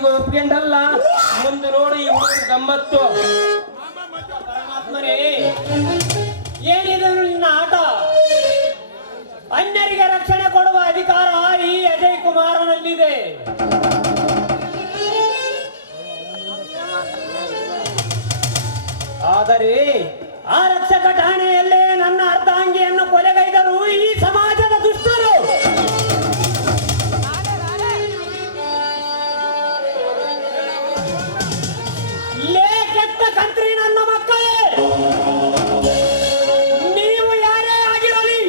ಈಗ ಒಪ್ಕೊಂಡಲ್ಲ, ಮುಂದೆ ನೋಡಿ ಈ ಹುಡುಗನ ಗಮ್ಮತ್ತು. ಪರಮಾತ್ಮರೇ, ಏನಿದೆ ನಿನ್ನ ಆಟ? ಅನ್ಯರಿಗೆ ರಕ್ಷಣೆ ಕೊಡುವ ಅಧಿಕಾರ ಈ ಅಜಯ್ ಕುಮಾರನಲ್ಲಿದೆ. ಆದರೆ ಆ ರಕ್ಷಕ ಠಾಣೆಯಲ್ಲೇ ನನ್ನ ಅರ್ಧಾಂಗಿಯನ್ನು ಕೊಲೆಗೈದರು ಈ ಸಮಾಜದ ದುಷ್ಟರು. ಕೆಟ್ಟ ಕಂತ್ರಿ ನನ್ನ ಮಕ್ಕಳೇ, ನೀವು ಯಾರೇ ಆಗಿರಲಿ,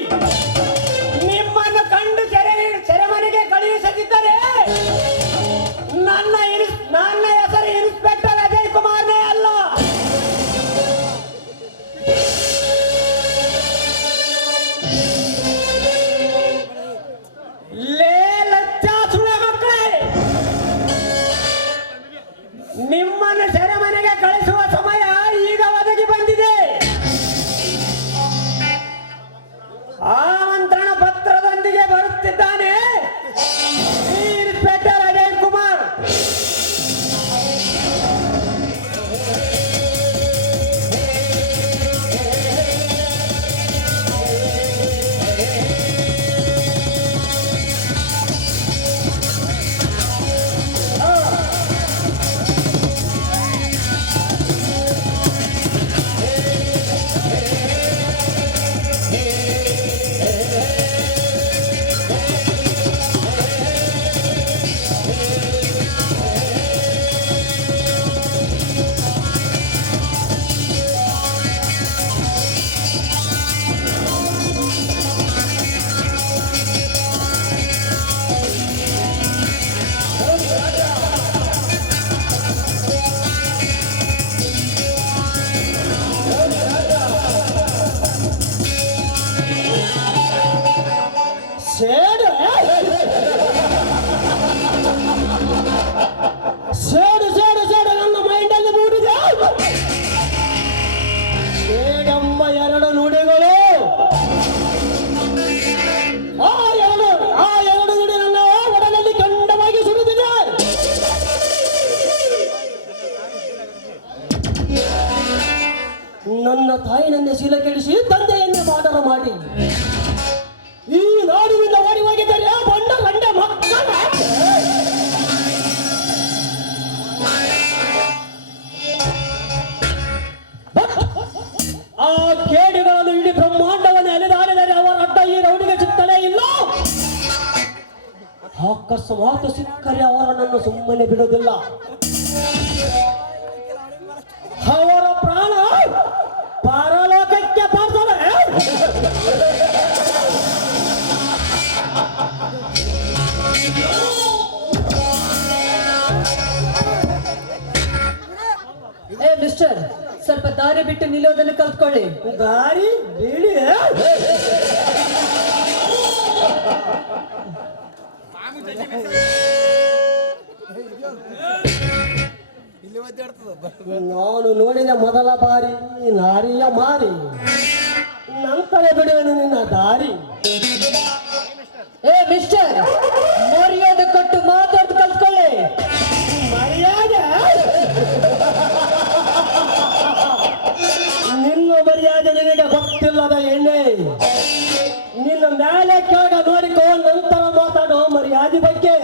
ನಿಮ್ಮನ್ನು ಕಂಡು ಸೆರೆಮನೆಗೆ ಕಳುಹಿಸದಿದ್ದರೆ ನನ್ನ ಹೆಸರು ಇನ್ಸ್ಪೆಕ್ಟರ್ ಅಜಯ್ ಕುಮಾರ್ನೇ ಅಲ್ಲ. ನಿಮ್ಮನ್ನು ಸೆರೆಮನೆಗೆ ಕಳಿಸುವ ಸಮಯ ಈಗ ಒದಗಿ ಬಂದಿದೆ. ಆಮಂತ್ರಣ ಪತ್ರದೊಂದಿಗೆ ಬರುತ್ತಿದ್ದಾನೆ ಈ ಇನ್ಸ್ಪೆಕ್ಟರ್ ಅಜಯ್ ಕುಮಾರ್. ಸೇಡು ನನ್ನ ಮೈಂಡಲ್ಲಿ ಮೂಡಿದೆ. ಸೇಡೆಂಬ ಎರಡು ನುಡಿಗಳು, ಆ ಎರಡು ನುಡಿ ನನ್ನ ಒಡಲಲ್ಲಿ ಖಂಡವಾಗಿ ಸುರಿದಿದೆ. ನನ್ನ ತಾಯಿನನ್ನೇ ಶೀಲ ಕೆಡಿಸಿ ತಂದೆಯನ್ನೇ ಮಾದರ ಮಾಡಿ ಈ ನಾಡಿನಿಂದ ಓಡಿ ಹೋಗಿದ್ದಾರೆ ಬಂಡ ಗಂಡ ಮಕ್ಕಳ. ಆ ಕೇಡಿಗಳನ್ನು ಇಡೀ ಬ್ರಹ್ಮಾಂಡವನ್ನು ಅಲೆದಾಡಿದರೆ ಅವರ ಅಡ್ಡ ಈ ರೌಡಿಗೆ ಸಿಗ್ತಲೇ ಇಲ್ಲ. ಅಕಸ್ಮಾತ್ ಸಿಕ್ಕರೆ ಅವರನ್ನು ಸುಮ್ಮನೆ ಬಿಡುವುದಿಲ್ಲ. ಅವರ ಪ್ರಾಣ ಪರಲೋಕಕ್ಕೆ ಬರ್ತಾರೆ. ಮಿಸ್ಟರ್, ಸ್ವಲ್ಪ ದಾರಿ ಬಿಟ್ಟು ನಿಲ್ಲೋದನ್ನು ಕಲ್ತ್ಕೊಳ್ಳಿ. ದಾರಿ ಬಿಡಿ. ನಾನು ನೋಡಿದ ಮೊದಲ ಬಾರಿ ನಾರಿಯ ಮಾರಿ, ನಂತರ ಬಿಡುವೆನು ನಿನ್ನ ದಾರಿ. ಮಿಸ್ಟರ್, ಮರ್ಯಾದೆ ಕೊಟ್ಟು ಮಾತಾಡ್ ಕಲ್ತ್ಕೊಳ್ಳಿ. ಮರ್ಯಾದೆ? ನಿನ್ನ ಮರ್ಯಾದೆ ನಿನಗೆ ಗೊತ್ತಿಲ್ಲದ ಎಣ್ಣೆ. ನಿನ್ನ ಮೇಲೆ ಕೆಳಗ ನೋಡಿಕೋ, ನಂತರ ಮಾತಾಡೋ ಮರ್ಯಾದೆ ಬಗ್ಗೆ.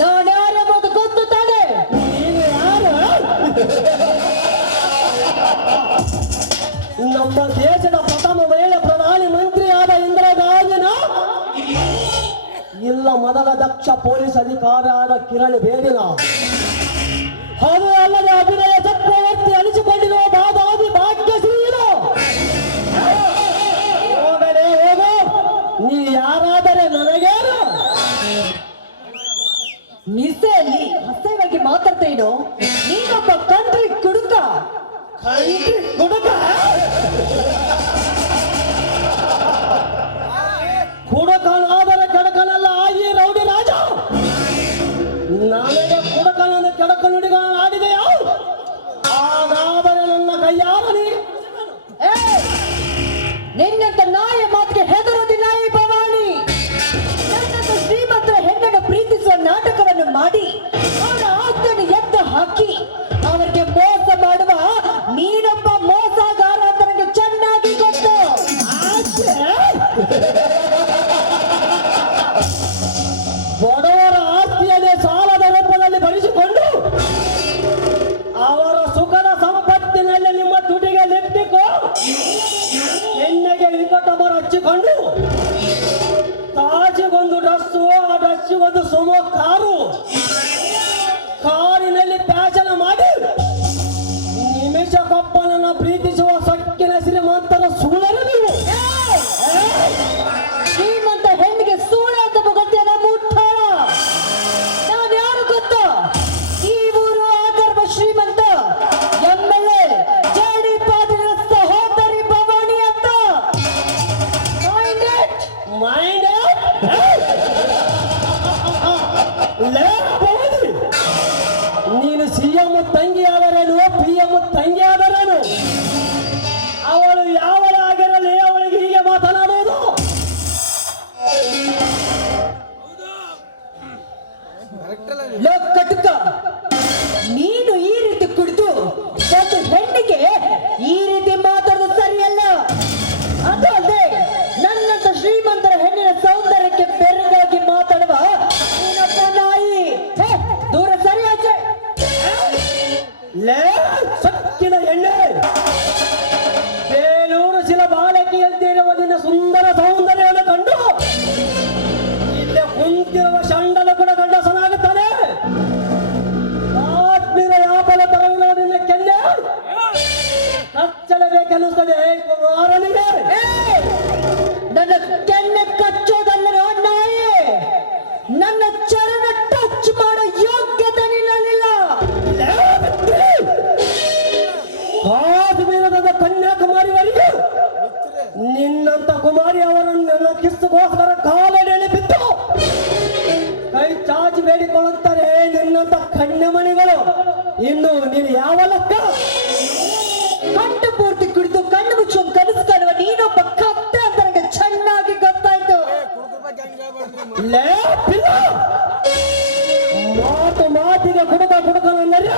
ನಾನು ಯಾರೆಂಬುದು ಗೊತ್ತು ತಾನೆ? ನೀನು ಯಾರು? ನಮ್ಮ ದೇಶದ ಪ್ರಥಮ ಮಹಿಳಾ ಪ್ರಧಾನಿ ಮಂತ್ರಿ ಆದ ಇಂದಿರಾ ಗಾಂಧಿನ, ಇಲ್ಲ ಮೊದಲ ದಕ್ಷ ಪೊಲೀಸ್ ಅಧಿಕಾರಿ ಆದ ಕಿರಣ್ ಬೇಡಿನ, ಅದು ಅಲ್ಲದೆ ಅಭಿನಯ ಚಕ್ರವರ್ತಿ ಅನಿಸಿಕೊಂಡಿರುವ ಬಾದಾಮಿ ಭಾಗ್ಯಶ್ರೀನು. ಹೋಗಲೇ ಹೋಗು, ನೀ ಯಾರಾದರೆ ನನಗೇನು? ಮಿಸ್ಸೆಯಲ್ಲಿ ಅಸಹ್ಯವಾಗಿ ಮಾತಾಡ್ತಾ ಇರೋ ನೀನೊಬ್ಬ ಕಂಟ್ರಿ ಕುಡುಕ. ಕಂಟ್ರಿ ಕುಡುಕ? ಕುಡುಕನಾದರೆ ಕೆಡಕನಲ್ಲ ಈ ರೌಡಿ ರಾಜ. ನನಗೆ ಕುಡುಕನನ್ನು ಕೆಡಕ ನುಡಿಗಳನ್ನು ಆಡಿದೆಯಾ? ಕಾರು ಕಾರಿನಲ್ಲಿ ಪ್ಯಾಚನ ಮಾಡಿ ನಿಮಿಷಕ್ಕೊಬ್ಬನನ್ನ ಪ್ರೀತಿಸುವ ಸೊಕ್ಕಿನ ಶ್ರೀಮಂತರ ಸೂಳರು ನೀವು. ಶ್ರೀಮಂತ ಹೆಣ್ಣಿಗೆ ಸೂಳೆ ಅಂತ ಗೊತ್ತಿಲ್ಲ ಮುಟ್ಟಾಳ. ನಾನು ಯಾರು ಗೊತ್ತಾ? ಈ ಊರು ಆಗರ್ಭ ಶ್ರೀಮಂತ MLA JD ಪಾಟೀಲ್ ಸಹೋದರಿ ಭವಾನಿ ಅಂತ. ಮೈಂಡ್ ನೀನು CM ತಂಗಿ ಆದರೇನು PM ತಂಗಿ ಆದರೇನು ಅವಳು ಯಾವಳಾಗಿರಲಿ ಅವಳಿಗೆ ಹೀಗೆ ಮಾತನಾಡುವುದು. ಕಟುಕ, ನೀನು ಈ ರೀತಿ ಕುಡಿದು ಒಂದು ಹೆಣ್ಣಿಗೆ ಈ ರೀತಿ ಮಾತಾಡೋದು ಸರಿಯಲ್ಲ. ಅದು ಅಲ್ಲದೆ ನನ್ನಂತ ಶ್ರೀಮಂತರ ಹೆಣ್ಣಿನ ಸೌಂದರ್ಯಕ್ಕೆ ಬೆರಗಾಗಿ ಮಾತಾಡುವ ನೀನೊಬ್ಬ ನಾಯಿ. ಹೇ, ದೂರ ಸರಿ ಆಚೆ. ಲೇ ಸಕ್ಕಿನ ಎಣ್ಣೆ, ಬೇಲೂರು ಶಿಲ ಬಾಲಕಿಯಂತೆ ಇರುವ ನಿನ್ನ ಸುಂದರ ಸೌಂದರ್ಯವನ್ನು ಕಂಡು ಇಲ್ಲೇ ಕುಂತಿರುವ ಷಂಡನ ಕೂಡ ಗಂಡಸನಾಗುತ್ತಾನೆ. ಆತ್ಮೀಯ ಯಾಪಲ ತರವಿರೋ ನಿನ್ನ ಕೆನ್ನೆ ಕಚ್ಚಲೇಬೇಕೆನ್ನಿಸ್ತದೆ ಕುಮಾರನಿಗೆ. ನನ್ನ ಕೆನ್ನೆ ಕಚ್ಚೋದಲ್ಲರ ನಾಯಿ. ನನ್ನ ಚರಣ ಟಚ್ ಮಾಡೋ ಯೋಗ್ಯತೆ ನಿನ್ನಲ್ಲಿಲ್ಲ. ಕಾಶ್ಮೀರದ ಕನ್ಯಾಕುಮಾರಿವರೆಗೆ ನಿನ್ನಂತ ಕುಮಾರಿ ಅವರನ್ನು ನನ್ನ ಕಿಸ್ಗೋಸ್ಕರ ಕಾಲಡಿಯಲ್ಲಿ ಬಿದ್ದು ಕೈ ಚಾಚಿ ಬೇಡಿಕೊಳ್ಳುತ್ತಾರೆ ನಿನ್ನಂತ ಕನ್ಯಮಣಿಗಳು. ಇನ್ನು ನೀನು ಯಾವ ಲೆಕ್ಕ? ಕಣ್ಣು ಪೂರ್ತಿ ಕುಡಿದು ಕಣ್ಣು ಮುಚ್ಚುವ ಕನಸು ಕಾಣುವ ನೀನೊಬ್ಬ ಕತ್ತೆ ಅಂತ ನನಗೆ ಚೆನ್ನಾಗಿ ಗೊತ್ತಾಯ್ತು. ಲೇ ಪಿಲ್ಲ, ಮಾತಿಗೆ ಕುಡುಕನಂದರೆ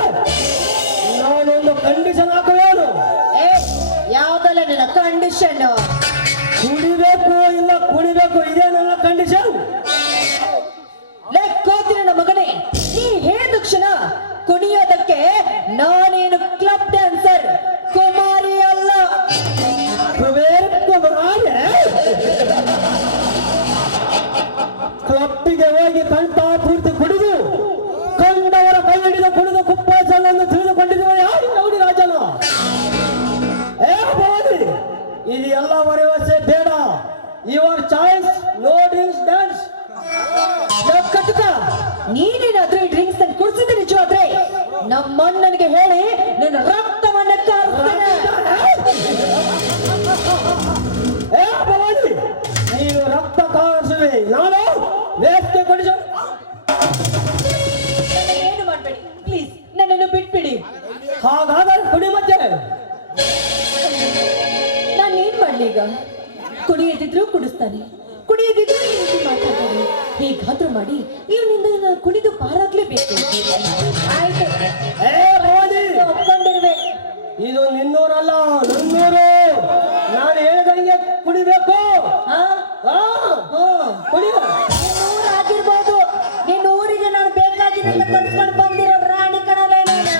ನಾನೊಂದು ಕಂಡೀಷನ್ ಹಾಕುವೇನು. ಯಾವ್ದಲ್ಲ ನಿನ್ನ ಕಂಡೀಷನ್? ಕುಡಿಬೇಕು ಇಲ್ಲ ಕುಡಿಬೇಕು, ಇದೇ ನನ್ನ ಕಂಡೀಷನ್. ಕೋತಿ ನನ್ನ ಮಗನೇ, ನೀ ಹೇಳಿದ ಕ್ಷಣ ಕುಣಿಯೋದಕ್ಕೆ ನಾನೇನು ಕ್ಲಬ್ ಡ್ಯಾನ್ಸರ್ ಕುಮಾರಿ ಅಲ್ಲ. ಕ್ಲಬ್ಬಿಗೆ ಹೋಗಿ ಕಂಠ ಪೂರ್ತಿ ಕುಡಿದು ಕಂಡವರ ಕೈ ಹಿಡಿದು ಕುಡಿದು ಕುಪ್ಪಾಸನನ್ನು ತಿಳಿದುಕೊಂಡಿರುವ ಯಾರು ಗೌಡಿ ರಾಜನ? ಭವಾನಿ, ಇದು ಎಲ್ಲ ಭರವಸೆ ಬೇಡ. Your choice, no drinks dance. ಕಟುಕ, ನೀನೇನಾದ್ರೂ ಈ ಡ್ರಿಂಕ್ಸ್ ಅನ್ನು ಕುಡಿಸಿದ ನಿಜವಾದ್ರೆ ನಮ್ಮ ಅಣ್ಣನಿಗೆ ಹೇಳಿ ನಿನ್ನ ರಕ್ತವನ್ನ ಕಾರಿಸ್ತೇನೆ. ಭವಾನಿ, ನೀನು ರಕ್ತ ಕಾರಿಸುವೆ, ನಾನು ವೇಸ್ಗೆ ಕೊಡಿಸ. ಏನು ಮಾಡಬೇಡಿ ಪ್ಲೀಸ್, ನನ್ನನ್ನು ಬಿಟ್ಬಿಡಿ. ಹಾಗಾದರೆ ಕುಡಿ ಮತ್ತೆ. ನಾನೇನ್ ಮಾಡ್ಲಿ ಈಗ? ಕುಡಿಯದಿದ್ರು ಕುಡಿಸ್ತಾನೆ, ಕುಡಿಯದಿದ್ರು ಈ ರೀತಿ ಮಾತಾಡ್ತಾನೆ. ಹೇಗಾದ್ರೂ ಮಾಡಿ ಇವನಿಂದ ನಾನು ಕುಡಿದು ಪಾರಾಗ್ಲೇಬೇಕು. ಆಯ್ತು, ಭವಾನಿ, ಒಪ್ಕೊಂಡಿರುವೆ. ಇದು ನಿನ್ನೂರಲ್ಲ, ನನ್ನೂರು. ನಾನು ಹೇಳಿದಂಗೆ ಕುಡಿಬೇಕು. ಕುಡಿಯ ಆಗಿರ್ಬೋದು, ನಿನ್ನ ಊರಿಗೆ ನಾನು ಬೇಕಾಗಿದ್ದ ಕಟ್ಸ್ಕೊಂಡು ಬಂದಿರೋ ರಾಣಿ ಕಣಲೇ ನಾನು.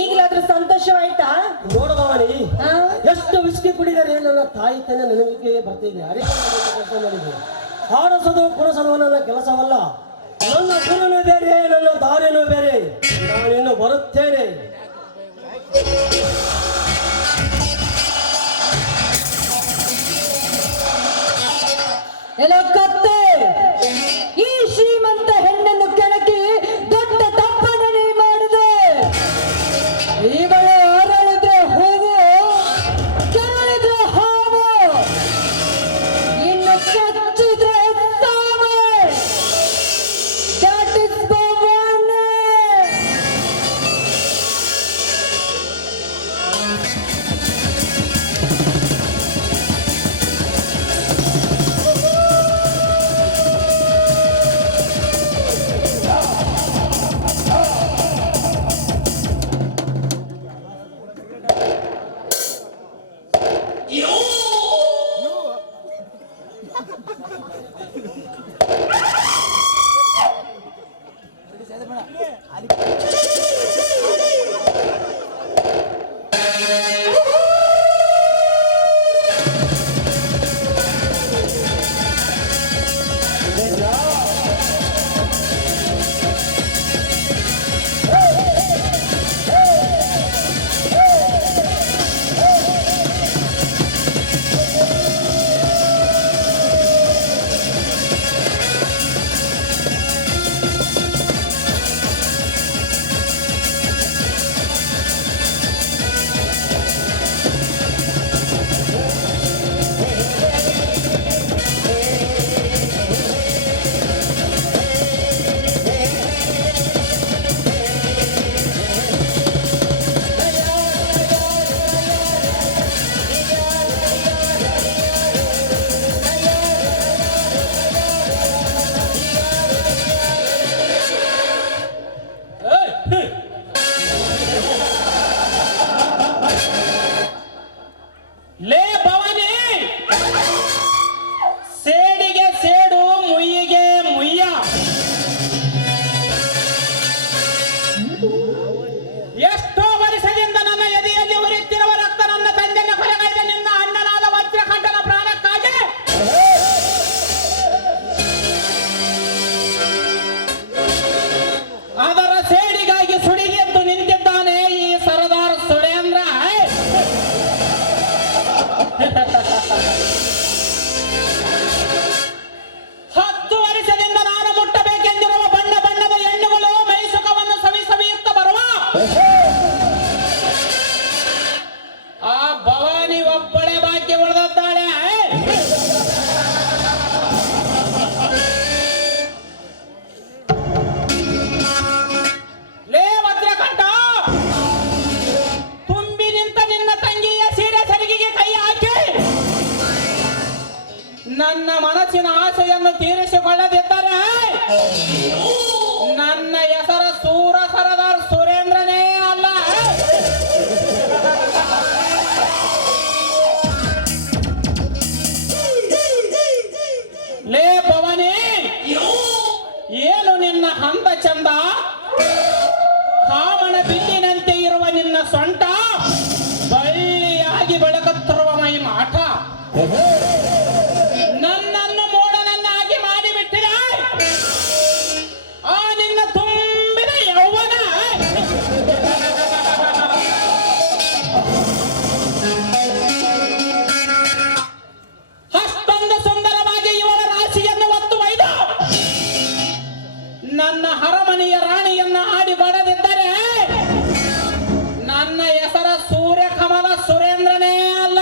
ಈಗಲಾದ್ರೂ ಸಂತೋಷವಾಯ್ತಾ? ನೋಡಬವನಿ ಹಾ? ಎಷ್ಟು ವಿಸ್ಕಿ ಕುಡಿದರೆ ನನ್ನ ತಾಯಿ ತನ್ನ ನೆನಪಿಗೆ ಬರ್ತಿದೆ. ಅರಿಕೆ ಕೆಲಸ ಮಾಡಿದೆ. ಹಾಡಿಸೋದು ಕುಣಿಸೋದು ನನ್ನ ಕೆಲಸವಲ್ಲ. ನನ್ನ ಗುರುನು ಬೇರೆ, ನನ್ನ ದಾರಿನೂ ಬೇರೆ. ನಾನಿನ್ನು ಬರುತ್ತೇನೆ. ಎಲ್ಲ ಕತ್ತೆ, ಈ ಶ್ರೀಮಂತ ಹೆಣ್ಣನ್ನು ಕೆಣಕಿ ದೊಡ್ಡ ತಪ್ಪನ್ನು ನೀ ಮಾಡಿದೆ. ಇವಳು ಅರಳಿದ್ರೆ ಹೂವು, ಕೆರಳಿದ್ರೆ ಹಾವು, ಇನ್ನು ಕಚ್ಚಿದ್ರೆ ಸಾವು. That is the one. ನನ್ನ ಹೆಸರು ಸೂರ ಸರದಾರ್ ಸುರೇಂದ್ರನೇ ಅಲ್ಲ. ಲೇ ಭವಾನಿ, ಏನು ನಿನ್ನ ಹಂತ ಚಂದ, ಕಾಮನ ಬಿಲ್ಲಿನಂತೆ ಇರುವ ನಿನ್ನ ಸೊಂಟ, ಬಳ್ಳಿಯಾಗಿ ಬೆಳಕುತ್ತಿರುವ ಮೈ ಮಾಟ, ನನ್ನನ್ನು ಮೋಡನನ್ನಾಗಿ ಮಾಡಿಬಿಟ್ಟಿದೆ. ಆ ನಿನ್ನ ತುಂಬಿದ ಯೌವನ ಅಷ್ಟೊಂದು ಸುಂದರವಾಗಿ ಇವಳ ರಾಶಿಯನ್ನು ಒತ್ತು ಒಯ್ದು ನನ್ನ ಅರಮನೆಯ ರಾಣಿಯನ್ನ ಆಡಿ ಬಡದಿದ್ದರೆ ನನ್ನ ಹೆಸರ ಸೂರ್ಯಕಮಲ ಸುರೇಂದ್ರನೇ ಅಲ್ಲ.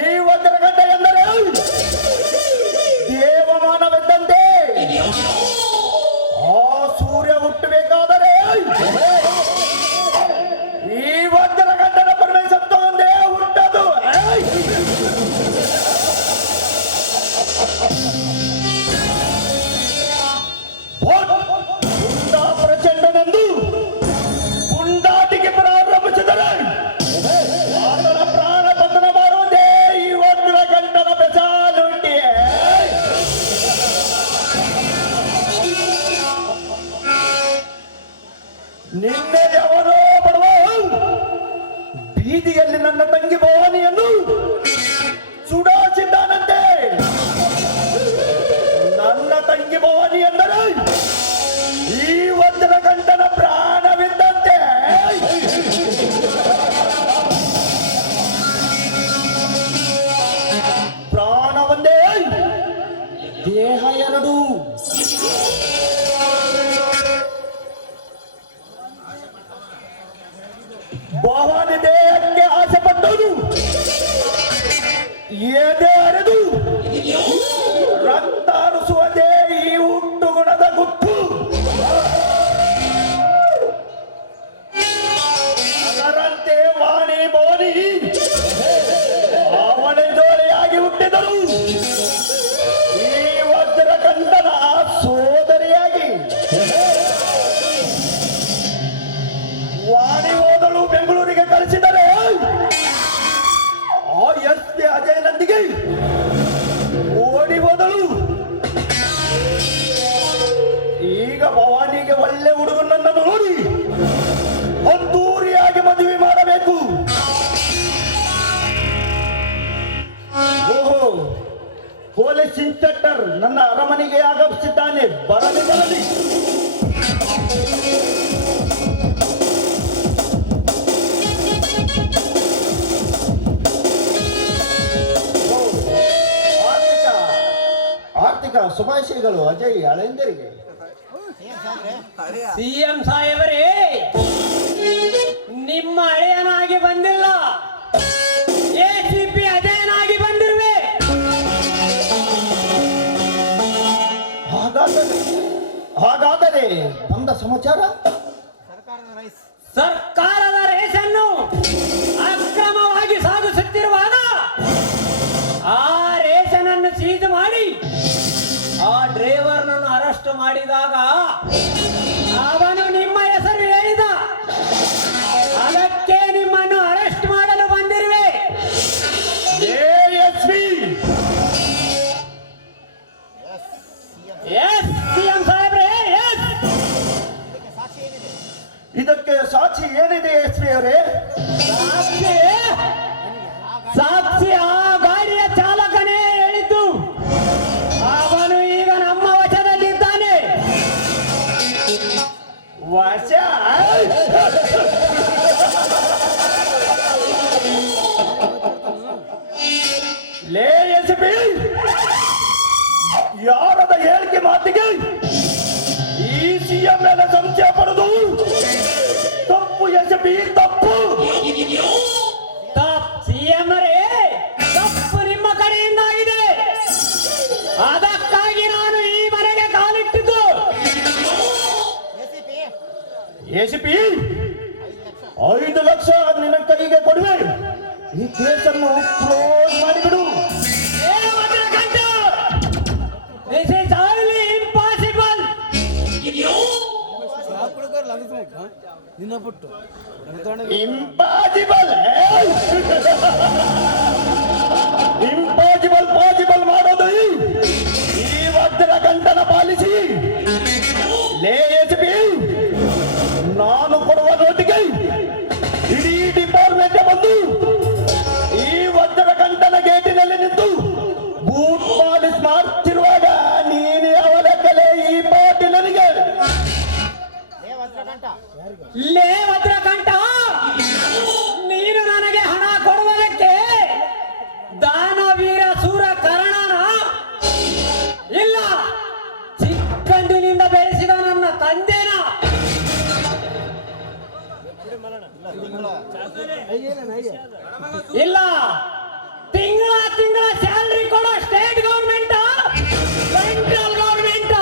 ಈ ವಜ್ರಗಡ್ಡ ಎಂದರೆ ದೇವಮಾನವೆದ್ದಂತೆ. ಆ ಸೂರ್ಯ ಹುಟ್ಟಬೇಕಾದರೆ ಈ ವಜ್ರಗಡ್ಡನ ಪರಮೇಶ್ವರನೇ ಹುಟ್ಟದು. ಪುಂಡ ಪ್ರಚಂಡನೆಂದು ಪುಂಡಾಟಿಕೆ ಪ್ರಾರಂಭಿಸಿದರೆ ಆತನ ಪ್ರಾಣ ಬಂಧನ ಮಾಡುವುದೇ ಈ ವಜ್ರಗಂಟನ ಬೆಸಾಲುಂಟಿ. ನಿನ್ನೆ ಅವನೋ ಬಡವ ಬೀದಿಯಲ್ಲಿ ನನ್ನ ತಂಗಿ ಭವಾನಿಯನ್ನು ಸುಡಾಚಿದ್ದಾನಂತೆ. ನನ್ನ ತಂಗಿ ಭವಾನಿ ಎಂದರೆ ಈ ವಜ್ರಗಂಟನ ಪ್ರಾಣವಿದ್ದಂತೆ. ಪ್ರಾಣ ಒಂದೇ, ದೇಹ ಎರಡು. ಭವಾನಿ ದೇಹಕ್ಕೆ ಆಸೆ ಪಟ್ಟನು, ಎದೆ ಅರೆದು ರಕ್ತ ಹರಿಸುವುದೇ ಈ ಹುಟ್ಟು ಗುಣದ ಗುಟ್ಟು. ಅದರಂತೆ ವಾಣಿ ಭವಾನಿ ಅವನೇ ಜೋಳಿಯಾಗಿ ಹುಟ್ಟಿದರು. ಈ ವಜ್ರಕಂಠನ ಸೋದರಿಯಾಗಿ ವಾಣಿ ಹೋದಳು ಬೆಂಗಳೂರಿಗೆ ಕಳಿಸಿದರೆ ಆ ಎಸ್ ಪಿ ಅಜಯನೊಂದಿಗೆ ಓಡಿ ಹೋದಳು. ಈಗ ಭವಾನಿಗೆ ಒಳ್ಳೆ ಹುಡುಗನನ್ನು ನೋಡಿ ಅದ್ದೂರಿಯಾಗಿ ಮದುವೆ ಮಾಡಬೇಕು. ಓಹೋ, ಪೊಲೀಸ್ ಇನ್ಸ್ಪೆಕ್ಟರ್ ನನ್ನ ಅರಮನೆಗೆ ಆಗಮಿಸಿದ್ದಾನೆ. ಬರಲಿ ಬರಲಿ. ಆರ್ಥಿಕ ಶುಭಾಶಯಗಳು ಅಜಯ್ ಅಳೆಂದರಿಗೆ. ಸಿಎಂ ಸಾಹೇಬರೇ, ನಿಮ್ಮ ಹಳೆಯನಾಗಿ ಬಂದಿಲ್ಲ, ACP ಅಜಯನಾಗಿ ಬಂದಿರುವೆ. ಹಾಗಾದರೆ ಹಾಗಾದರೆ ಬಂದ ಸಮಾಚಾರ ಸರ್ಕಾರದ ರೇಸನ್ನು ಅಕ್ರಮವಾಗಿ ಸಾಗಿಸುತ್ತಿರುವಾಗ ಆ ರೇಸನನ್ನು ಸೀಜ್ ಮಾಡಿ ಆ ಡ್ರೈವರ್ನನ್ನು ಅರೆಸ್ಟ್ ಮಾಡಿದಾಗ ಅವನು ನಿಮ್ಮ ಹೆಸರು ಹೇಳಿದ. ಅದಕ್ಕೆ ನಿಮ್ಮನ್ನು ಅರೆಸ್ಟ್ ಮಾಡಲು ಬಂದಿರುವೆ. ASP ಎಸ್ ಸಿಎಂ ಸಾಹೇಬ್ರೆ, ಎಸ್. ಇದಕ್ಕೆ ಸಾಕ್ಷಿ ಏನಿದೆ SP ಅವರೇ? ಸಾಕ್ಷಿ ಸಾಕ್ಷಿ ಆ ಗಾಡಿಯ ಚಾಲಕನೇ ಹೇಳಿದ್ದು. ಅವನು ಈಗ ನಮ್ಮ ವಶದಲ್ಲಿದ್ದಾನೆ. ವಶ? ಲೇ SP, ಯಾರದ ಹೇಳಿಕೆ ಮಾತಿಗೆ ಈ CM ಮೇಲೆ ಸಂಶಯ ಪಡುದು ತಪ್ಪು. SP ತಪ್ಪು. ಸಿಎಂ ತಪ್ಪು ನಿಮ್ಮ ಕಡೆಯಿಂದ ಆಗಿದೆ. ಅದಕ್ಕಾಗಿ ನಾನು ಈ ಮನೆಗೆ ಕಾಲಿಟ್ಟಿದ್ದು. SP 5 ಲಕ್ಷ ನಿನ್ನ ಕೈಗೆ ಕೊಡುವೆ. ಈ ಕೇಸನ್ನು ಕ್ಲೋಸ್ ಮಾಡಿಬಿಡು. This is highly impossible. Impossible impossible possible ಮಾಡೋದು ಈ ವಜ್ರ ಗಂಟನ ಪಾಲಿಸಿ. ಲೇ SP, ನಾನು ಕೊಡುವ ನೋಟಿಗೆ ಇಡೀ ಡಿಪಾರ್ಟ್ಮೆಂಟ್ ಬಂದು ಈ ವಜ್ರ ಗಂಟನ ಗೇಟಿನಲ್ಲಿ ನಿಂತು ಬೂಟ್ ಪಾಲಿಸ್ ಮಾಡ್ತಿರುವಾಗ ನೀನು ಯಾವ ಲೆಕ್ಕಲೆ ಈ ಪಾಟಿ ನನಗೆ? ಲೇ ವಜ್ರಕಂಠ, ನೀನು ನನಗೆ ಹಣ ಕೊಡುವುದಕ್ಕೆ ದಾನವೀರ ಸೂರ ಕರ್ಣನ ಇಲ್ಲ ಚಿಕ್ಕಂದಿನಿಂದ ಬೆಳೆಸಿದ ನನ್ನ ತಂದೆನ? ಇಲ್ಲ, ತಿಂಗಳ ತಿಂಗಳ ಸ್ಯಾಲರಿ ಕೊಡೋ ಸ್ಟೇಟ್ ಗೌರ್ಮೆಂಟ್, ಸೆಂಟ್ರಲ್ ಗೌರ್ಮೆಂಟ್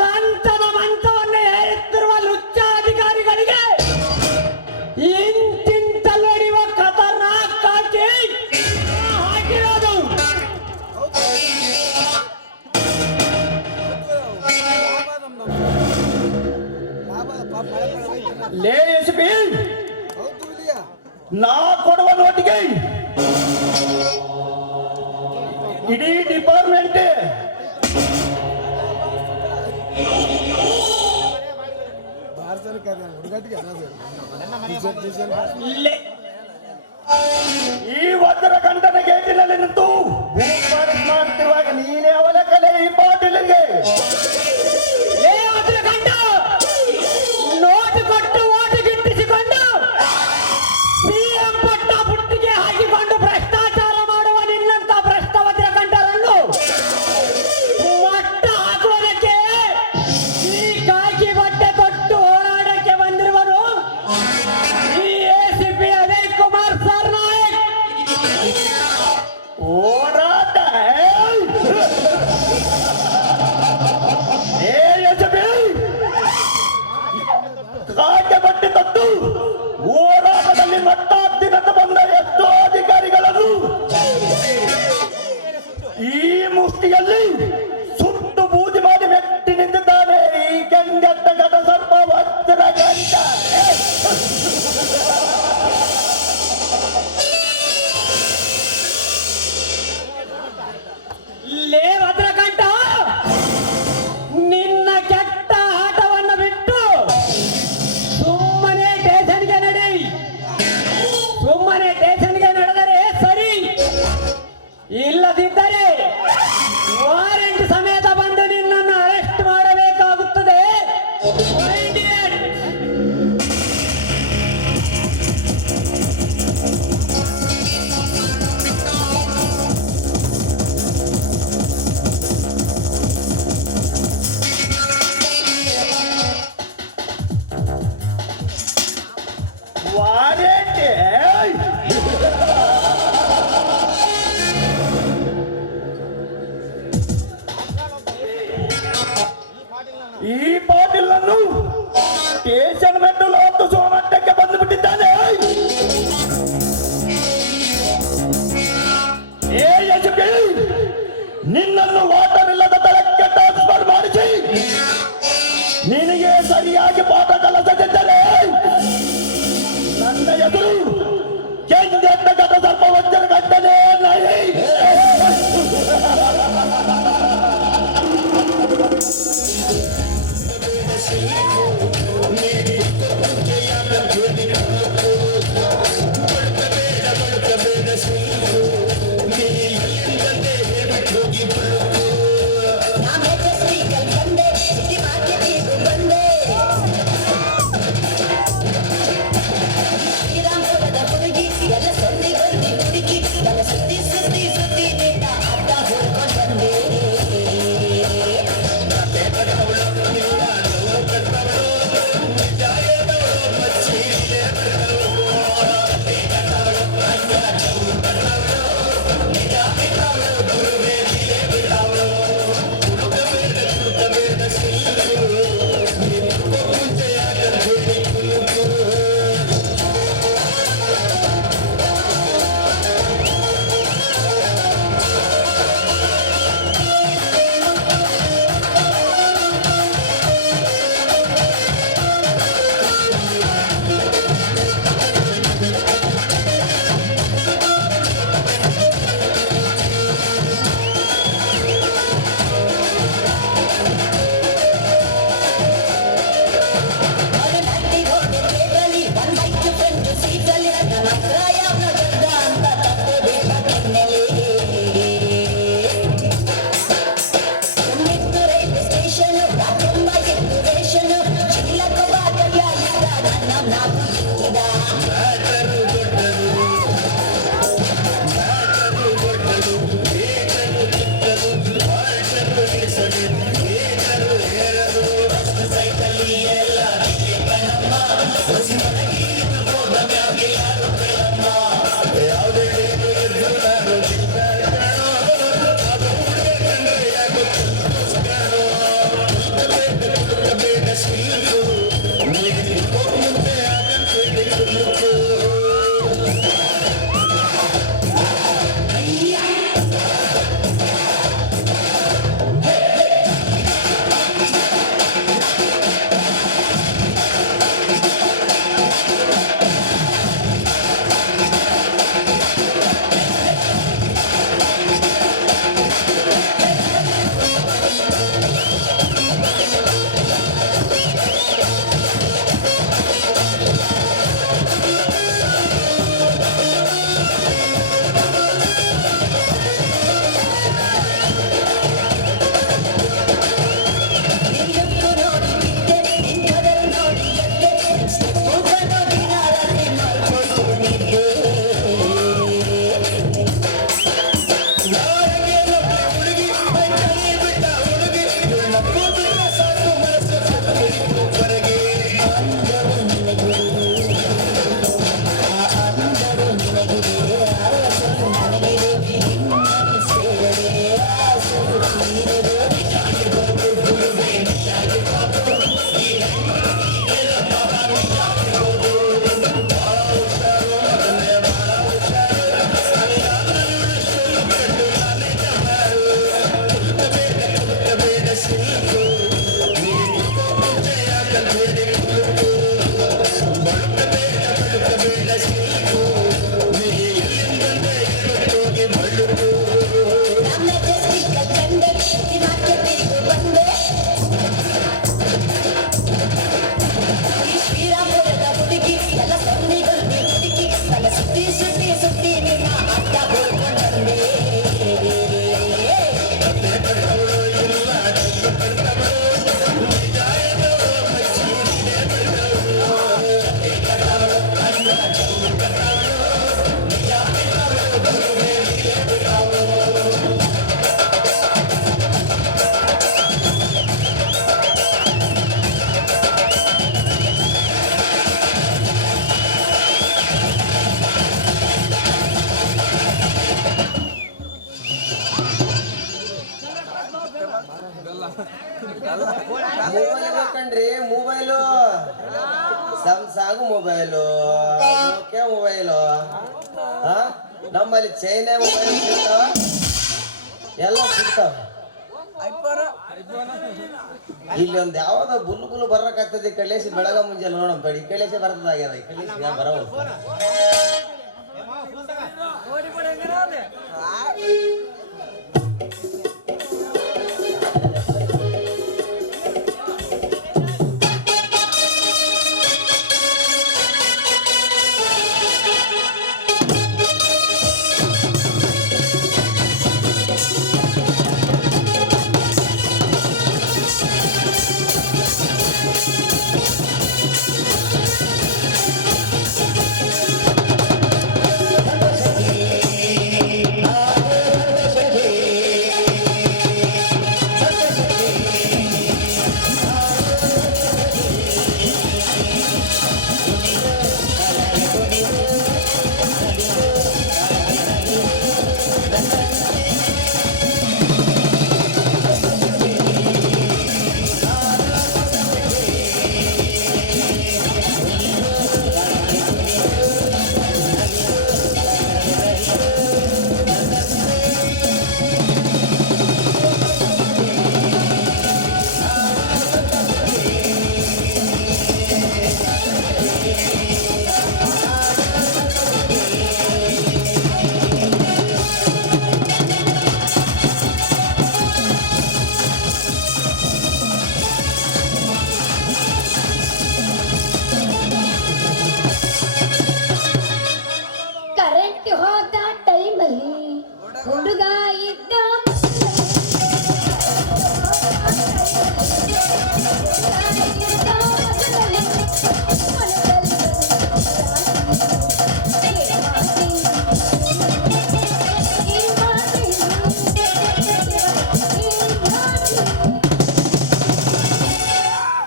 ಲಂಚದ ಮಂಚವನ್ನೇ ಹೇರುತ್ತಿರುವ ಲುಚ್ಚ ಅಧಿಕಾರಿಗಳಿಗೆ ಇಂತಿಂತಲ್ಲಿ ಹೊಡೆಯುವ ಖತರ್ನಾಕ್ ಹಾಕಿ ಹಾಕಿರೋದು. ಲೇ SP, ನಾ ಕೊಡುವ ನೋಟಿಗೆ ಇಡೀ ಡಿಪಾರ್ಟ್ಮೆಂಟ್ ಲೇ- ಈ ವಜ್ರ ಗಂಟನ ಗೇಟಿನಲ್ಲಿ ನಿಂತು ಬೂಟ್ ಪಾಲಿಸ್ ಮಾಡ್ತಿರುವಾಗ ನೀನೇ ಅವನ ಕಲೆ ಈ ಪಾಟೀಲಿಗೆ? ಲೇ ವಜ್ರಕಂಠ, ನೋಟು ಕೊಟ್ಟು ಓಟು ಗಿಟ್ಟಿಸಿಕೊಂಡು ಸಿಎಂ ಪಟ್ಟ ಪುಟ್ಟಿಗೆ ಹಾಕಿಕೊಂಡು ಭ್ರಷ್ಟಾಚಾರ ಮಾಡುವ ನಿನ್ನಂತ ಭ್ರಷ್ಟ ವಜ್ರಕಂಠರನ್ನು ಮಟ್ಟ ಹಾಕುವುದಕ್ಕೆ ಈ ಕಾಕಿ ಬಟ್ಟೆ ತೊಟ್ಟು ಹೋರಾಡಕ್ಕೆ ಬಂದಿರುವನು ಈ ACP ಅಜಯ್ ಕುಮಾರ್ ಸರ್ನಾಯಕ್. ಹೋರಾಟ ಈ ಪಾಟೀಲನ್ನು ಸ್ಟೇಷನ್ ಮೆಟ್ಟಲು ಹತ್ತಿಸುವ ಮಟ್ಟಕ್ಕೆ ಬಂದು ಬಿಟ್ಟಿದ್ದಾನೆ. ಏ ಯಜಬಿ, ನಿನ್ನನ್ನು ವಾಟವಿಲ್ಲದ ತಳಕ್ಕೆ ಟ್ರಾನ್ಸ್ಫರ್ ಮಾಡಿಸಿ ನಿನಗೆ ಸರಿಯಾಗಿ ಪಾಠ ಕಲಿಸದಿದ್ದರೆ ನನ್ನ ಎದುರು ಕೆಂಗೆಟ್ಟ ಗತ ಸ್ವಲ್ಪ ವಂಚನ ಗಂಟನೆ ನೈ. ಮೊಬೈಲ್ ಬೇಕಂಡ್ರಿ, mobile Samsung mobile, Nokia mobile, ನಮ್ಮಲ್ಲಿ ಚೈನಾ ಮೊಬೈಲ್ ಸಿಗ್ತಾವ, ಎಲ್ಲ ಸಿಗ್ತಾವ. ಇಲ್ಲಿ ಒಂದ್ ಯಾವ್ದೋ ಬುಲ್ಲು ಬುಲ್ಲು ಬರಕಾಗ್ತದೆ. ಕಳ್ಳೇಸಿ ಬೆಳಗ ಮುಂಜಾನೆ ನೋಡಮ್ ತಡಿ, ಕಳ್ಳೇಸಿ ಬರ್ತದಾಗ್ಯದ, ಕಳ್ಳೇಸಿ ಬರವ. ಕರೆಂಟ್ ಹೋದ ಟೈಮಲ್ಲಿ ಹುಡುಗ ಇದ್ದ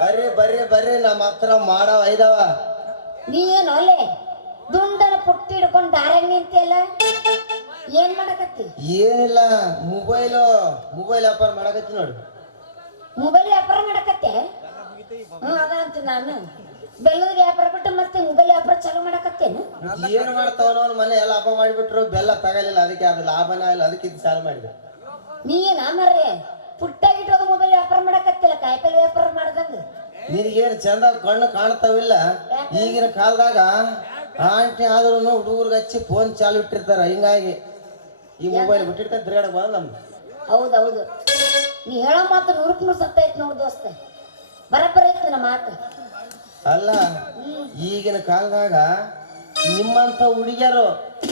ಬರ್ರಿ ಬರ್ರಿ ಬರ್ರಿ, ನಮ್ಮ ಹತ್ರ ಮಾಡವ ಐದವ. ನೀ ಏನು ಅಲ್ಲೇ ದುಂಡನ ಪುಟ್ಟಿ ಹಿಡ್ಕೊಂಡು ದಾರಾಗ ನಿಂತಿಯಲ್ಲ, ಏನ್ ಮಾಡಕತ್ತಿ? ಏನಿಲ್ಲ, ಮೊಬೈಲ್ ವ್ಯಾಪಾರ ಮಾಡಕತ್ತಿ ನೋಡು. ಮೊಬೈಲ್ ವ್ಯಾಪಾರ ಮಾಡಕತ್ತೆ? ಅದಂತ ನಾನು ಬೆಲ್ಲದ ವ್ಯಾಪಾರ ಬಿಟ್ಟು ಮತ್ತೆ ಮೊಬೈಲ್ ವ್ಯಾಪಾರ ಚಾಲೂ ಮಾಡಕತ್ತೇನು? ಏನ್ ಮಾಡ್ತಾವ ಅವ್ನ ಮನೆ ಎಲ್ಲ ಲಾಭ ಮಾಡಿಬಿಟ್ರು, ಬೆಲ್ಲ ತಗಲಿಲ್ಲ, ಅದಕ್ಕೆ ಅದು ಲಾಭನ ಇಲ್ಲ, ಅದಕ್ಕೆ ಇದು ಚಾಲು ಮಾಡಿದೆ. ನೀ ಏನ ಮರ್ರೆ ಪುಟ್ಟಾಗಿಟ್ಟೋದು ಮೊಬೈಲ್ ವ್ಯಾಪಾರ ಮಾಡಕತ್ತಿಲ್ಲ, ಕಾಯಿಪಲ್ಲೆ ವ್ಯಾಪಾರ ಮಾಡ್ದಂಗ. ನಿನಗೇನು ಚಂದ ಕಣ್ಣು ಕಾಣ್ತಾವಿಲ್ಲ. ಈಗಿನ ಕಾಲದಾಗ ಆಂಟಿ ಆದ್ರೂ ಹುಡುಗರ್ಗೆ ಹಚ್ಚಿ ಫೋನ್ ಚಾಲು ಇಟ್ಟಿರ್ತಾರ, ಹಿಂಗಾಗಿ ಈ ಮೊಬೈಲ್ ಬಿಟ್ಟಿರ್ತಾರೆ ತಿರ್ಗಾಡಕ್ ಬಂದ ನಮ್ದು. ಹೌದೌದು, ನೀ ಹೇಳೋ ಮಾತು 100% ಸತ್ಯ ಐತಿ ನೋಡ್ ದೋಸ್ತ, ಬರಬ್ಬರ ಐತಿ ನನ್ನ ಮಾತು. ಅಲ್ಲ, ಈಗಿನ ಕಾಲದಾಗ ನಿಮ್ಮಂತ ಹುಡುಗಿಯರು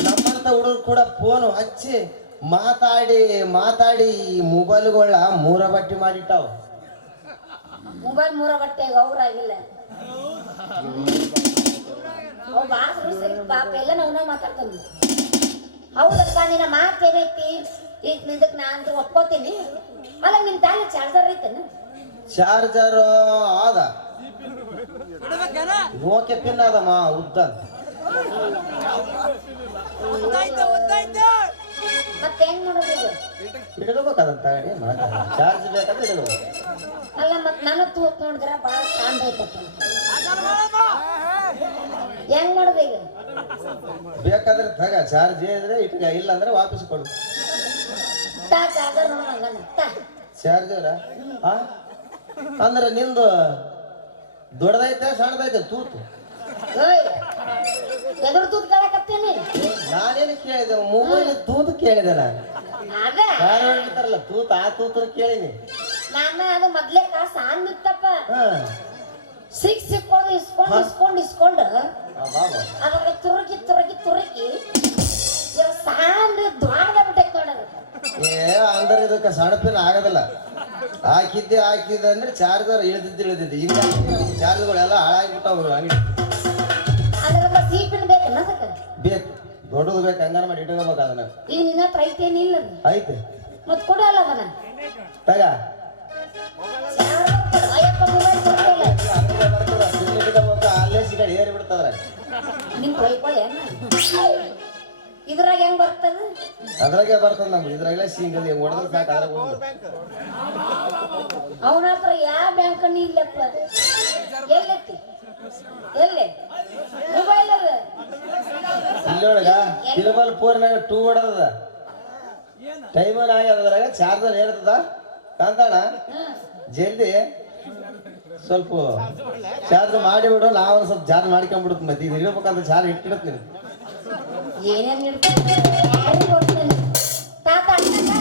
ನಮ್ಮಂತ ಹುಡುಗರು ಕೂಡ ಫೋನ್ ಹಚ್ಚಿ ಮಾತಾಡಿ ಈ ಮೊಬೈಲ್ಗಳ ಮೂರ ಬಟ್ಟಿ ಮಾಡಿಟ್ಟಾವ. ಮೊಬೈಲ್ ಮೂರ ಬಟ್ಟೆಗೆ ಅವ್ರಾಗಿಲ್ಲ, ಅವ್ ಬಾಳ ಪಾಪ ಎಲ್ಲ ನಾವು ಮಾತಾಡ್ತಾನೆ. ಹೌದಪ್ಪ, ನಿನ್ನ ಮಾತು ಏನೈತಿ? ಈಗ ನಿಂದಕ್ಕೆ ನಾ ಅಂತ ಒಪ್ಕೋತೀನಿ. ಅಲ್ಲ, ನಿನ್ ತಾಲಿ ಚಾರ್ಜರ್ ಐತೇನು? ಚಾರ್ಜರ್ ಆದ, ನೋಕಿಯಾ ಪಿನ್ ಅದಮ್ಮ ಉದ್ದ. ಮತ್ತೆ ಹೆಂಗ್ ಮಾಡೋದು ಈಗ? ಇಟ್ಕೋಬೇಕದಂತ ಚಾರ್ಜ್ ಬೇಕಾದ್ರೆ ಇಟ್ಕೋಬೇಕು. ಅಲ್ಲ, ಮತ್ ನನ್ನ ತೂತ್ ನೋಡಿದ್ರ ಬಾಳ ಸಾಂದ್ ಐತಪ್ಪ, ಹೆಂಗ್ ಮಾಡೋದು ಈಗ? ಬೇಕಾದ್ರೆ ತಗ, ಚಾರ್ಜ್ ಇದ್ರೆ ಇಟ್ಕ, ಇಲ್ಲ ಅಂದ್ರೆ ವಾಪಸ್ ಕೊಡು. ತಾ ಚಾರ್ಜರ್ ನೋಡೋಣ ತಾ. ಚಾರ್ಜರ ಅಂದ್ರೆ ನಿಂದು ದೊಡ್ಡದೈತೆ ಸಣ್ಣದೈತೆ ತೂತು? ಓಯ್, ಎದುರು ತೂತ್ ಕಳಕತ್ತೀನಿ. ನಾನೇನು ಕೇಳಿದೆ, ಮೊಬೈಲ್ ತೂತು ಕೇಳಿದೆ ನಾನು. ಅದ ಹೇಳ್ತಾರಲ್ಲ ತೂತು, ಆ ತೂತು ಕೇಳಿನಿ ನಾನು. ಅದು ಮೊದ್ಲೇ ಸಾಂದ್ ಇತ್ತಪ್ಪ, ಹಾ. ಸಿಕ್ಕೊಂಡು ಇಸ್ಕೊಂಡು ಅದ್ರ ತುರುಕಿ ಸಾಂದ್ ದ್ವಾರದ ಬಿಟ್ಟೈತ್ ನೋಡೋದು. ಅಂದ್ರೆ ಇದಕ್ಕೆ ಸಣ್ಣಪಿನ ಆಗೋದಿಲ್ಲ. ಹಾಕಿದ್ದೆ ಅಂದ್ರೆ ಚಾರ್ಜರ್ ಇಳಿದಿದ್ದು ಈಗ ಚಾರ್ಜ್ಗಳೆಲ್ಲ ಹಾಳಾಗ್ಬಿಟ್ಟವ್ರು. ಅಂಗಡಿ ಅದ್ರಲ್ಲ ಸೀಪಿನ ಬೇಕು ಬೇಕು, ದೊಡ್ಡದು ಬೇಕು, ಹಂಗಾರ ಮಾಡಿ ಇಟ್ಕೋಬೇಕು ಅದನ್ನ. ಈಗ ನಿನ್ನ ಹತ್ರ ಐತೇನಿಲ್ಲ? ಐತೆ, ಮತ್ ಕೊಡಲ್ಲ ಅದನ್ನ ತಗ. ಅಲ್ಲೇ ಸಿಗ ಏರಿ ಬಿಡ್ತದ್ರ. ನಿನ್ ಕೊಯ್ಕೊಳ್ಳಿ. ಇದು ಇದ್ರಾಗ ಹೆಂಗ್ ಬರ್ತದ? ಅದ್ರಾಗೆ ಬರ್ತದ ನಮ್ಗೆ ಇದ್ರಾಗಲೇ ಸಿಂಗಲ್ ಹೊಡೆದ್ರೆ ಸಾಕು ಅದ್ರಾಗ ಹೋಗುದು. ಅವನ ಹತ್ರ ಯಾವ ಬ್ಯಾಂಕ್ ಇಲ್ಲಪ್ಪ. ಎಲ್ಲೈತಿ? ಎಲ್ಲಿ ಮೊಬೈಲ್ ಅದ ಇಲ್ಲೊಳಗ ತಿರುಮಲ ಪೂರ್ನಾಗ 2 ಹೊಡೆದ ಟೈಮರ್ ಆಗ್ಯದ ಅದ್ರಾಗ ಚಾರ್ಜರ್ ಹೇಳ್ತದ ಕಾಂತಾಣ ಜಲ್ದಿ ಸ್ವಲ್ಪ ಚಾರ್ಜ್ ಮಾಡಿಬಿಡು. ನಾವು ಸ್ವಲ್ಪ ಚಾರ್ಜ್ ಮಾಡ್ಕೊಂಡ್ಬಿಡುತ್ತೆ ಮತ್ತೆ ಇದು ಇಡ್ಬೇಕಂತ ಚಾರ್ಜ್ ಇಟ್ಟಿಡ್ತೀನಿ. ಏನೇನ್ ಇಡ್ತೀನಿ ಯಾರಿಗ್ ಗೊತ್ತಿಲ್ಲ. ತಾತ ಅಣ್ಣನ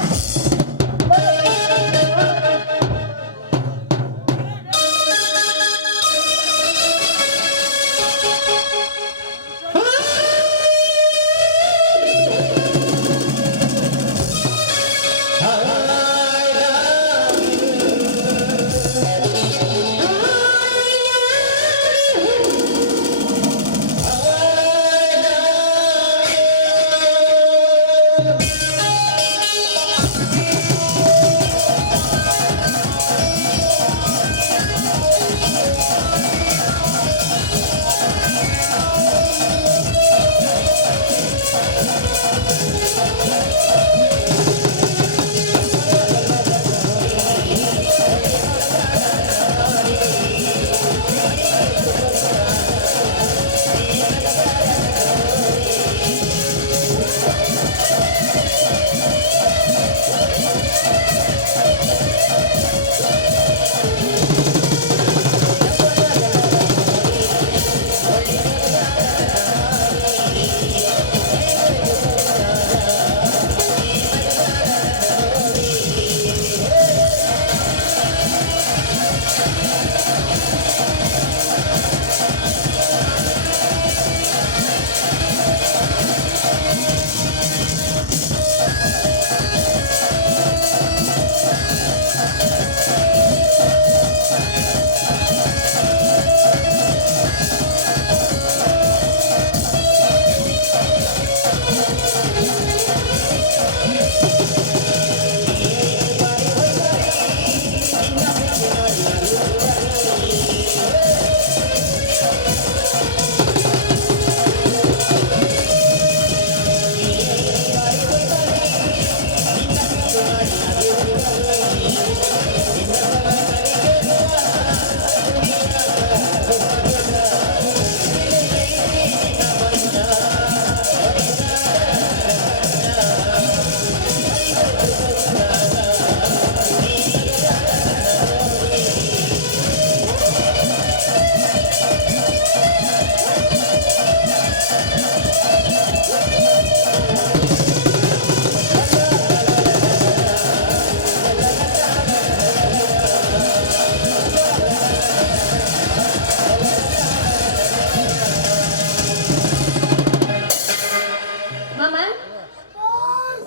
ಮಾಮ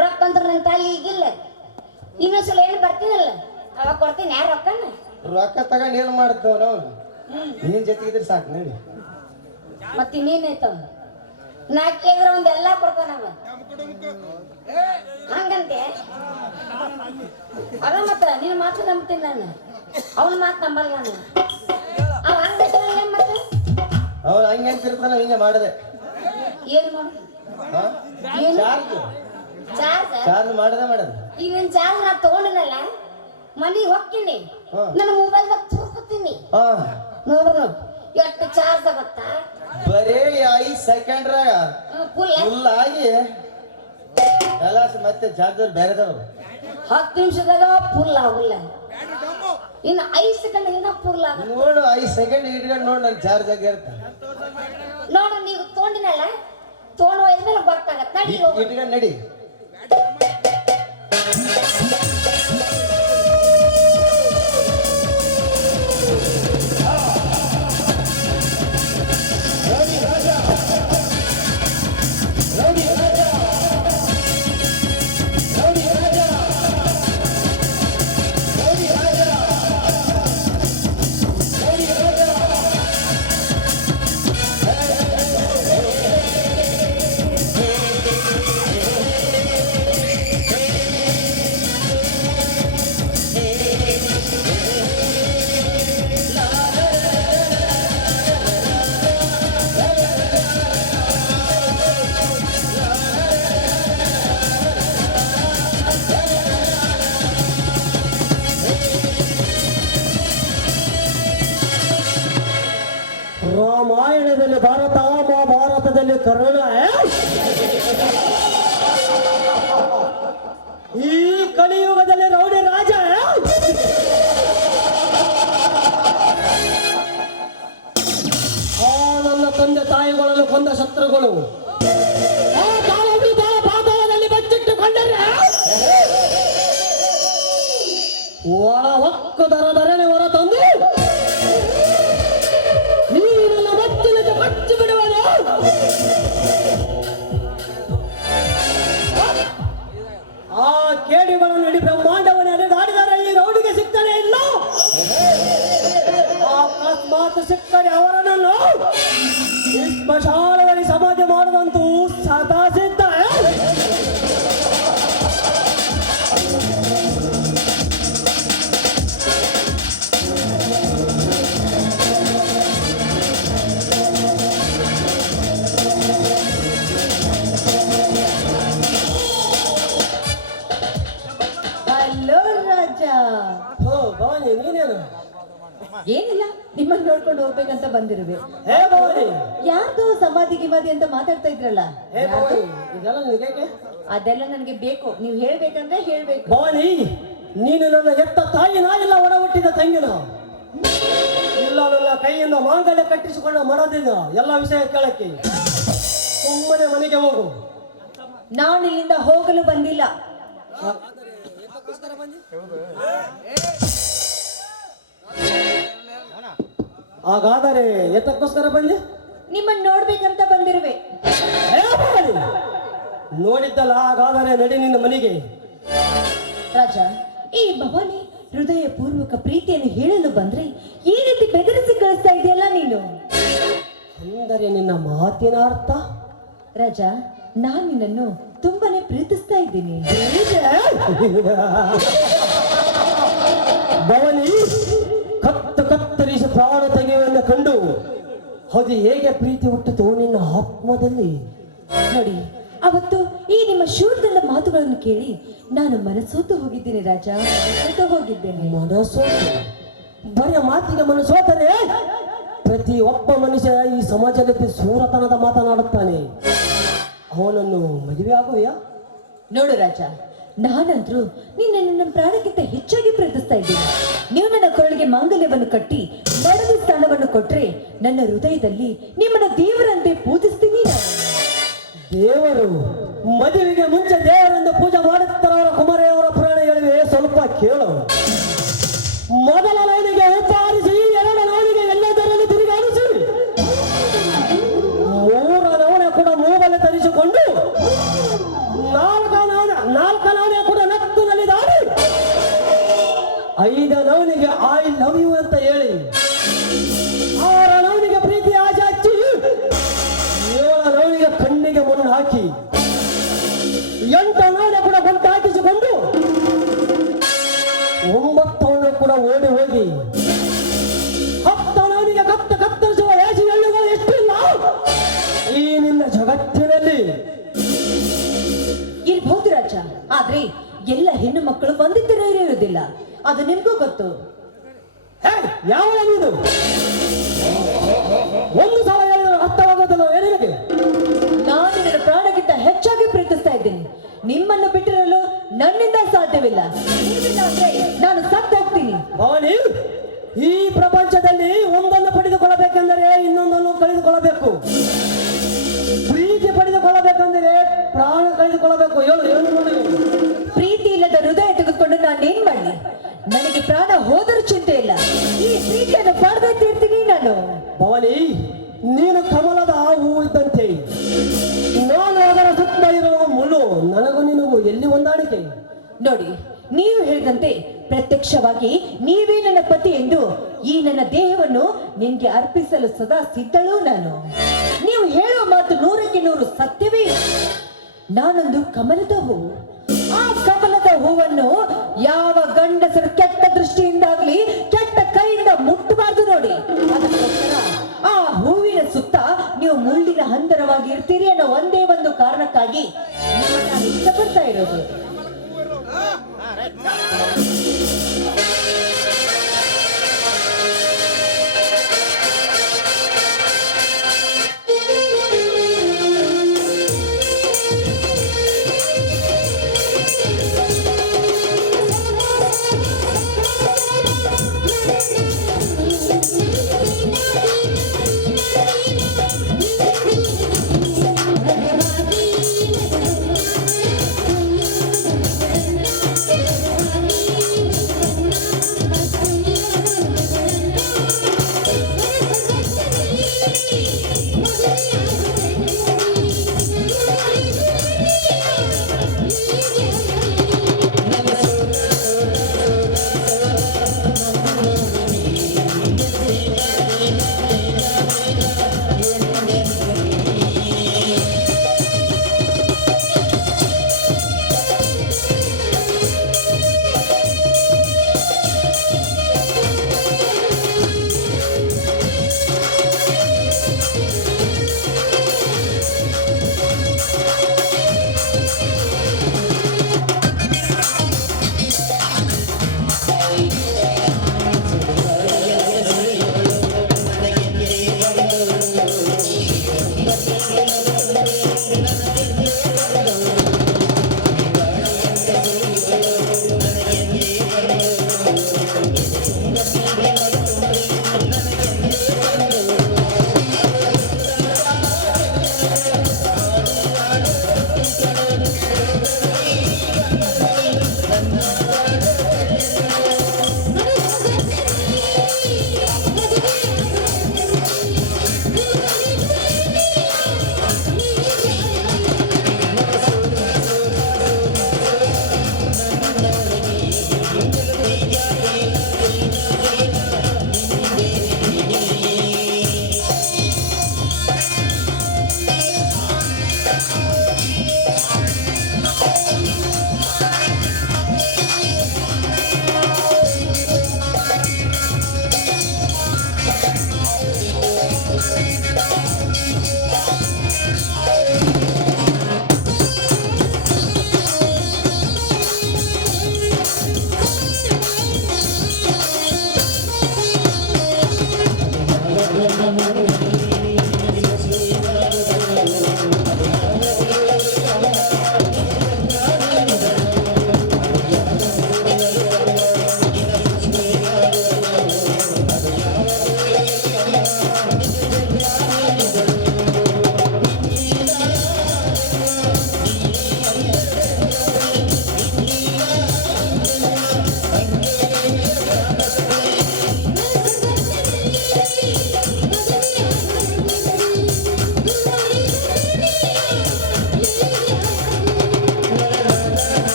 ರೊಕ್ಕ ಅಂತ ನನ್ನ ತಾಲಿ ಈಗಿಲ್ಲ. ಇನ್ನೊಂದ್ಸಲ ಏನು ಬರ್ತೀನಲ್ಲ ಅವಾಗ ಕೊಡ್ತೀನಿ. ಯಾರು ರೊಕ್ಕನ? ರೊಕ್ಕ ತಗೊಂಡು ಏನ್ ಮಾಡ್ತೇವ ನಾವು? ನಿನ್ ಜೊತೆ ಇದ್ರೆ ಸಾಕು ನೋಡಿ. ಮತ್ತೆ ಇನ್ನೇನಾಯ್ತವ? ನಾ ಕೇಳಿದ್ರೆ ಒಂದೆಲ್ಲ ಕೊಡ್ತಾನವ. ಹಂಗಂತೆ ಅದ ಮತ್ತ ನಿನ್ನ ಮಾತು ನಂಬ್ತೀನಿ ನಾನು, ಅವನ ಮಾತು ನಂಬಲ್ಲ ನಾನು. ಅವ ಹಂಗಂತ ಮತ್ತೆ ಅವ್ನು ಹಂಗೆ ಅಂತಿರ್ತಾನ ಹಿಂಗೆ ಮಾಡಿದೆ. ಏನ್ ಮಾಡ ಚಾರ್ಜ್ ಚಾರ್ಜ್ ಚಾರ್ಜ್ ಮಾಡದೆ ಮಾಡದೆ ಈಗ ನಿನ್ ಚಾರ್ಜ್ ನಾ ತಗೊಂಡಿನಲ್ಲ ಮನಿಗೆ ಹೋಗ್ತೀನಿ, ನನ್ನ ಮೊಬೈಲ್ದಾಗ ತೋರ್ಸ್ಕೊತೀನಿ. ನೋಡು ಎಷ್ಟು ಚಾರ್ಜ್ ಆಗತ್ತಾ? ಬರೀ 5 ಸೆಕೆಂಡ್ರಾಗ ಫುಲ್ ಆಗಿ ಎಲ್ಲ ಮತ್ತೆ ಚಾರ್ಜರ್ ಬೇರೆದವ. 10 ನಿಮಿಷದಾಗ ಫುಲ್ ಆಗುಲ್ಲ, ಇನ್ನು 5 ಸೆಕೆಂಡ್ ಹಿಂಗ ಫುಲ್ ಆಗ. ನೋಡು 5 ಸೆಕೆಂಡ್ ಇಟ್ಕೊಂಡು ನೋಡು ನನ್ನ ಚಾರ್ಜ್ ಆಗಿರ್ತ. ನೋಡು ನೀವು ತೊಗೊಂಡಿನಲ್ಲ, ತೊಗೊಂಡು ಹೋದ್ಮೇಲೆ ಗೊತ್ತಾಗತ್ತ. ನಡಿ ಇಟ್ಕೊಂಡು ನಡಿ. ಭಾರತ ಮಹಾಭಾರತದಲ್ಲಿ ಕರ್ಣ ಈ ಕಲಿಯುಗದಲ್ಲಿ ರೌಡಿ ರಾಜ ಆ ನನ್ನ ತಂದೆ ತಾಯಿಗಳನ್ನು ಕೊಂದ ಶತ್ರುಗಳು ಆ ಪಾತಾಳದಲ್ಲಿ ಬಚ್ಚಿಟ್ಟುಕೊಂಡರೆ ಒಳ ಹೊಕ್ಕು ದರದರನೆ ಹೊರ ತಂದು ಈ ನನ್ನ ಮಚ್ಚಿನಕ್ಕೆ ಬಚ್ಚಿ ಬಿಡುವುದು. ಆ ಕೇಡಿಗಳನ್ನು ಇಡೀ ಬ್ರಹ್ಮಾಂಡವನ್ನು ಅಲೆದಾಡಿದರೆ ಈ ರೌಡಿಗೆ ಸಿಗ್ತಾನೆ ಇಲ್ಲ. ಅಕಸ್ಮಾತ್ ಸಿಕ್ಕರೆ ಅವರನ್ನು ಸ್ಮಶಾನದಲ್ಲಿ ಸಮಾಧಿ ಮಾಡುವಂತೂ ಸದಾ ಸಿದ್ಧ. ಹಲೋ ರಾಜ. ಹೋ ಭವಾನಿ, ನೀನೇನು? ಏನಿಲ್ಲ, ನಿಮ್ಮನ್ನ ನೋಡ್ಕೊಂಡು ಹೋಗ್ಬೇಕಂತ ಬಂದಿರುವೆ. ಹೇ ಭವಾನಿ, ಯಾರ್ದು ಸಮಾಧಿ ಗಿಮಾಧಿ ಅಂತ ಮಾತಾಡ್ತಾ ಇದ್ರಲ್ಲ, ಹೇ ಭವಾನಿ, ಇದೆಲ್ಲ ನಿನಗೆ? ಅದೆಲ್ಲ ನನಗೆ ಬೇಕು. ನೀವು ಹೇಳ್ಬೇಕಂದ್ರೆ ಹೇಳ್ಬೇಕು. ಭವಾನಿ, ನೀನು ನನ್ನ ಎತ್ತ ತಾಯಿನ ಇಲ್ಲ ಒಡ ಹುಟ್ಟಿದ ತಂಗಿನ? ಇಲ್ಲ, ನನ್ನ ಕೈಯಿಂದ ಮಾಂಗಲ್ಯ ಕಟ್ಟಿಸಿಕೊಂಡ ಮಡದಿನ ಎಲ್ಲ ವಿಷಯ ಕೇಳಕ್ಕೆ. ಸುಮ್ಮನೆ ಮನೆಗೆ ಹೋಗು. ನಾನು ಇಲ್ಲಿಂದ ಹೋಗಲು ಬಂದಿಲ್ಲ. ಹಾಗಾದರೆ ಎತ್ತಕ್ಕೋಸ್ಕರ ಬಂದೆ? ನಿಮ್ಮನ್ನ ನೋಡ್ಬೇಕಂತ ಬಂದಿರುವೆ. ಹೇ ಭವಾನಿ, ನೋಡಿದ್ದಲ್ಲ, ಹಾಗಾದರೆ ನಡಿ ನಿನ್ನ ಮನೆಗೆ. ರಾಜ, ಈ ಭವಾನಿ ಹೃದಯ ಪೂರ್ವಕ ಪ್ರೀತಿಯನ್ನು ಹೇಳಲು ಬಂದ್ರೆ ಈ ರೀತಿ ಬೆದರಿಸಿ ಕಳಿಸ್ತಾ ಇದೆಯಲ್ಲ ನೀನು. ಅಂದರೆ ನಿನ್ನ ಮಾತಿನ ಅರ್ಥ? ರಾಜ, ನಾನು ನಿನ್ನನ್ನು ತುಂಬಾನೇ ಪ್ರೀತಿಸ್ತಾ ಇದ್ದೀನಿ. ಭವಾನಿ, ಕತ್ತರಿಸಿ ಪ್ರಾಣ ತೆಗೆಯುವುದನ್ನು ಕಂಡು ಅದು ಹೇಗೆ ಪ್ರೀತಿ ಹುಟ್ಟಿತು ನಿನ್ನ ಆತ್ಮದಲ್ಲಿ? ನೋಡಿ, ಅವತ್ತು ಈ ನಿಮ್ಮ ಶೂರದಲ್ಲ ಮಾತುಗಳನ್ನು ಕೇಳಿ ನಾನು ಮನಸೋತು ಹೋಗಿದ್ದೀನಿ ರಾಜ, ಮನಸೋತು ಹೋಗಿದ್ದೇನೆ. ಮನಸ್ಸೋತು? ಬರೀ ಮಾತಿಗೆ ಮನಸ್ಸೋತರೆ ಪ್ರತಿ ಒಬ್ಬ ಮನುಷ್ಯ ಈ ಸಮಾಜದಲ್ಲಿ ಸೂರತನದ ಮಾತನಾಡುತ್ತಾನೆ. ಅವನನ್ನು ಮದುವೆ ಆಗುವೆಯಾ? ನೋಡು ರಾಜ, ನಾನಂದ್ರೂ ನಿನ್ನ ನನ್ನ ಪ್ರಾಣಕ್ಕಿಂತ ಹೆಚ್ಚಾಗಿ ಪ್ರೀತಿಸ್ತಾ ಇದ್ದೀನಿ. ನೀವು ನನ್ನ ಕೊರಳಿಗೆ ಮಾಂಗಲ್ಯವನ್ನು ಕಟ್ಟಿ ಮಡದಿ ಸ್ಥಾನವನ್ನು ಕೊಟ್ರೆ ನನ್ನ ಹೃದಯದಲ್ಲಿ ನಿಮ್ಮನ್ನ ದೇವರಂತೆ ಪೂಜಿಸ್ತೀನಿ ನಾನು. ದೇವರು? ಮದುವೆಗೆ ಮುಂಚೆ ದೇವರೆಂದು ಪೂಜೆ ಮಾಡುತ್ತಾರವರ ಕುಮಾರಿಯವರ ಪುರಾಣ ಹೇಳಿವೆ, ಸ್ವಲ್ಪ ಕೇಳು. ಮೊದಲ ಲವನಿಗೆ ಉಪ್ಪಾರಿಸಿ, ಎರಡ ಲವನಿಗೆ ಎಲ್ಲದರಲ್ಲೂ ತಿರುಗಾಡಿಸಿ, ಮೂರ ಲವನ ಕೂಡ ಮೂಗಲೆ ತರಿಸಿಕೊಂಡು, ನಾಲ್ಕ ಲವನ ಕೂಡ ನಕ್ಕನಲ್ಲಿ ದಾಡಿ, 5 ಲವನಿಗೆ ಐ ಲವ್ ಯು ಅಂತ ಹೇಳಿ, 6 ಲವನಿಗೆ ಪ್ರೀತಿ ಆಸೆ ಹಚ್ಚಿ, 7 ಲವನಿಗೆ ಕಣ್ಣಿಗೆ ಮಣ್ಣು ಹಾಕಿ, 8 ಲವನ ಕೂಡ ಗಂಟು ಹಾಕಿಸಿಕೊಂಡು, 9 ಕೂಡ ಓಡಿ ಹೋಗಿ, 10 ಲವನಿಗೆ ಕತ್ತರಿಸುವ ಹೇಸಿ ಎಳ್ಳುಗಳು ಎಷ್ಟಿಲ್ಲ ಈ ನಿನ್ನ ಜಗತ್ತಿನಲ್ಲಿ. ಇರ್ಬಹುದು ರಾಜ, ಆದ್ರೆ ಎಲ್ಲ ಹೆಣ್ಣು ಮಕ್ಕಳು ಒಂದೇ ತರ ಇರುವುದಿಲ್ಲ, ಅದು ನಿಮ್ಗೂ ಗೊತ್ತು. ಯಾವ ನೀನು? ಒಂದು ಸಲ ಹೇಳಿದ್ರೆ ಅರ್ಥವಾಗೋದಿಲ್ಲ ಏನಿಗೆ? ನಾನು ನಿನ್ನ ಪ್ರಾಣಕ್ಕಿಂತ ಹೆಚ್ಚಾಗಿ ಪ್ರೀತಿಸ್ತಾ ಇದ್ದೀನಿ. ನಿಮ್ಮನ್ನು ಬಿಟ್ಟಿರಲು ನನ್ನಿಂದ ಸಾಧ್ಯವಿಲ್ಲ. ನೀವಿಲ್ಲಾಂದ್ರೆ ನಾನು ಸತ್ತು ಹೋಗ್ತೀನಿ. ಭವಾನಿ, ಈ ಪ್ರಪಂಚದಲ್ಲಿ ಒಂದನ್ನು ಪಡೆದುಕೊಳ್ಳಬೇಕೆಂದರೆ ಇನ್ನೊಂದನ್ನು ಕಳೆದುಕೊಳ್ಳಬೇಕು. ಪ್ರೀತಿ ಪಡೆದುಕೊಳ್ಳಬೇಕೆಂದರೆ ಪ್ರಾಣ ಕಳೆದುಕೊಳ್ಳಬೇಕು. ಏನು ನೋಡಿ, ಪ್ರೀತಿ ಇಲ್ಲದ ಹೃದಯ ತೆಗೆದುಕೊಂಡು ನಾನೇನ್ ಮಾಡಲಿ? ನನಗೆ ಪ್ರಾಣ ಹೋದರೂ ಚಿಂತೆ ಇಲ್ಲ. ಈ ಪ್ರೀತಿಯನ್ನು ಪಡೆದೇ ತೀರ್ತೀನಿ ನಾನು. ಭವಾನಿ, ನೀನು ಕಮಲದ ಹೂ ಇದ್ದಂತೆ, ನಾನು ಅದರ ಸುತ್ತ ಇರುವ ಮುಳ್ಳು. ನನಗೂ ನಿನಗೂ ಎಲ್ಲಿ ಹೊಂದಾಣಿಕೆ? ನೋಡಿ, ನೀವು ಹೇಳಿದಂತೆ ಪ್ರತ್ಯಕ್ಷವಾಗಿ ನೀವೇ ನನ್ನ ಪತಿ ಎಂದು ಈ ನನ್ನ ದೇಹವನ್ನು ನಿನ್ಗೆ ಅರ್ಪಿಸಲು ಸದಾ ಸಿದ್ಧಳು ನಾನು. ನೀವು ಹೇಳುವ ಮಾತು 100ಕ್ಕೆ 100 ಸತ್ಯವೇ. ನಾನೊಂದು ಕಮಲದ ಹೂವು. ಆ ಕಮಲದ ಹೂವನ್ನು ಯಾವ ಗಂಡಸರು ಕೆಟ್ಟ ದೃಷ್ಟಿಯಿಂದಾಗ್ಲಿ ಕೆಟ್ಟ ಕೈಯಿಂದ ಮುಟ್ಟಬಾರ್ದು ನೋಡಿ. ಅದಕ್ಕೋಸ್ಕರ ಆ ಹೂವಿನ ಸುತ್ತ ನೀವು ಮುಳ್ಳಿನ ಹಂದರವಾಗಿ ಇರ್ತೀರಿ ಅನ್ನೋ ಒಂದೇ ಒಂದು ಕಾರಣಕ್ಕಾಗಿ ನಾನು ಇಷ್ಟಪಡ್ತಾ ಇರೋದು.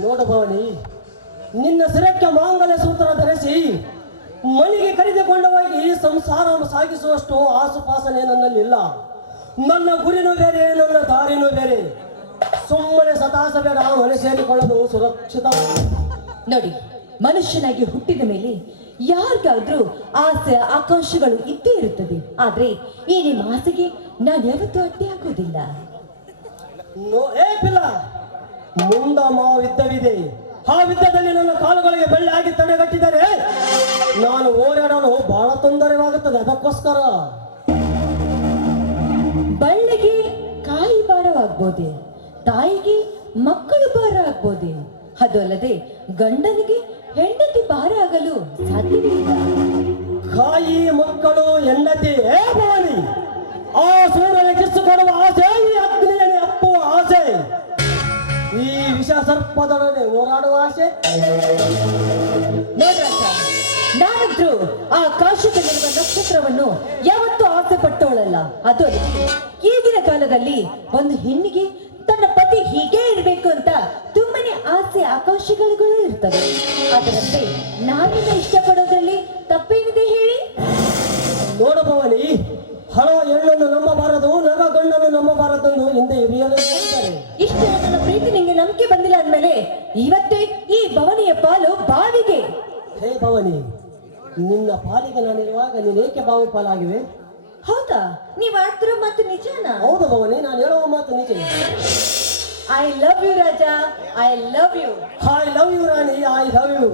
ನೋಡು ಭವಾನಿ, ನಿನ್ನ ಶಿರಕ್ಕೆ ಮಾಂಗಲ್ಯ ಸೂತ್ರ ಧರಿಸಿ ಮನೆಗೆ ಕರೆದುಕೊಂಡು ಹೋಗಿ ಸಂಸಾರವನ್ನು ಸಾಗಿಸುವಷ್ಟು ಆಸುಪಾಸನೆ ನನ್ನಲ್ಲಿಲ್ಲ. ನನ್ನ ಗುರಿನೂ ಬೇರೆ, ನನ್ನ ದಾರಿನೂ ಬೇರೆ. ಸುಮ್ಮನೆ ಸತಾಸಬೇಡ, ಮನೆ ಸೇರಿಕೊಳ್ಳಲು ಸುರಕ್ಷಿತ. ನೋಡಿ, ಮನುಷ್ಯನಾಗಿ ಹುಟ್ಟಿದ ಮೇಲೆ ಯಾರಿಗಾದ್ರೂ ಆಸೆ ಆಕಾಂಕ್ಷೆಗಳು ಇದ್ದೇ ಇರುತ್ತದೆ. ಆದ್ರೆ ಈ ನಿಮ್ಮ ಆಸೆಗೆ ನಾನು ಯಾವತ್ತೂ ಅಡ್ಡಿ ಆಗೋದಿಲ್ಲ. ಏ ಪಿಲ್ಲ, ಮುಂದ ಯುದ್ಧವಿದೆ. ಆ ಯುದ್ಧದಲ್ಲಿ ನನ್ನ ಕಾಲುಗಳಿಗೆ ಬೆಳ್ಳಿಯಾಗಿ ತಡೆಗಟ್ಟಿದರೆ ನಾನು ಓಡಾಡಲು ಬಹಳ ತೊಂದರೆವಾಗುತ್ತದೆ. ಅದಕ್ಕೋಸ್ಕರ ಬಳ್ಳಿಗೆ ಕಾಯಿ ಭಾರವಾಗ್ಬೋದೆ, ತಾಯಿಗೆ ಮಕ್ಕಳು ಭಾರ ಆಗ್ಬೋದೆ. ಅದು ಅಲ್ಲದೆ ಗಂಡನಿಗೆ ಹೆಂಡತಿ ಭಾರ ಆಗಲು ಸಾಧ್ಯವಿಲ್ಲ. ಕಾಯಿ ಮಕ್ಕಳು ಹೆಂಡತಿ. ಏ ಭವಾನಿ, ಆ ಸೂರ್ಯನ ಕಿಸ್ಸು ಕೊಡುವ ಆಸೆ, ಈ ಅಗ್ನಿಯನ್ನೇ ಅಪ್ಪುವ ಆಸೆ, ಈ ವಿಷ ಸರ್ಪದೊಡನೆ ಹೋರಾಡುವ ಆಸೆ. ನೋಡ್ರಾಜ, ನಾನಂತೂ ಆ ಕಾಶಿಯಲ್ಲಿರುವ ನಕ್ಷತ್ರವನ್ನು ಯಾವತ್ತೂ ಆಸೆ ಪಟ್ಟವಳಲ್ಲ. ಅದು ಅಲ್ಲದೆ ಈಗಿನ ಕಾಲದಲ್ಲಿ ಒಂದು ಹೆಣ್ಣಿಗೆ ತನ್ನ ಪತಿ ಹೀಗೆ ಇರಬೇಕು ಅಂತ ತುಂಬಾನೇ ಆಸೆ ಆಕಾಂಕ್ಷೆಗಳು ಇರ್ತವೆ. ಅದರಂತೆ ನಾನಿನ್ನ ಇಷ್ಟಪಡೋದ್ರಲ್ಲಿ ತಪ್ಪೇನಿದೆ ಹೇಳಿ? ನೋಡು ಭವಾನಿ, ಹಣ ಹೆಣ್ಣನ್ನು ನಂಬಬಾರದು, ನಗ ಗಂಡನ್ನು ನಂಬಬಾರದನ್ನು ಹಿಂದೆ ಹಿರಿಯರು ಹೇಳ್ತಾರೆ. ಇಷ್ಟು ನನ್ನ ಪ್ರೀತಿ ನಿಂಗೆ ನಂಬಿಕೆ ಬಂದಿಲ್ಲ ಅಂದ್ಮೇಲೆ ಇವತ್ತೇ ಈ ಭವನಿಯ ಪಾಲು ಬಾವಿಗೆ. ಹೇ ಭವಾನಿ, ನಿನ್ನ ಪಾಲಿಗೆ ನಾನಿರುವಾಗ ನೀನೇಕೆ ಬಾವಿ ಪಾಲಾಗಿವೆ? ಹೌದಾ? ನೀವ್ ಆಡ್ತಿರೋ ಮಾತು ನಿಜನಾ? ಹೌದು ಭವಾನಿ, ನಾನು ಹೇಳುವ ಮಾತು ನಿಜ. I love you Raja, I love you. I love you Rani, I love you.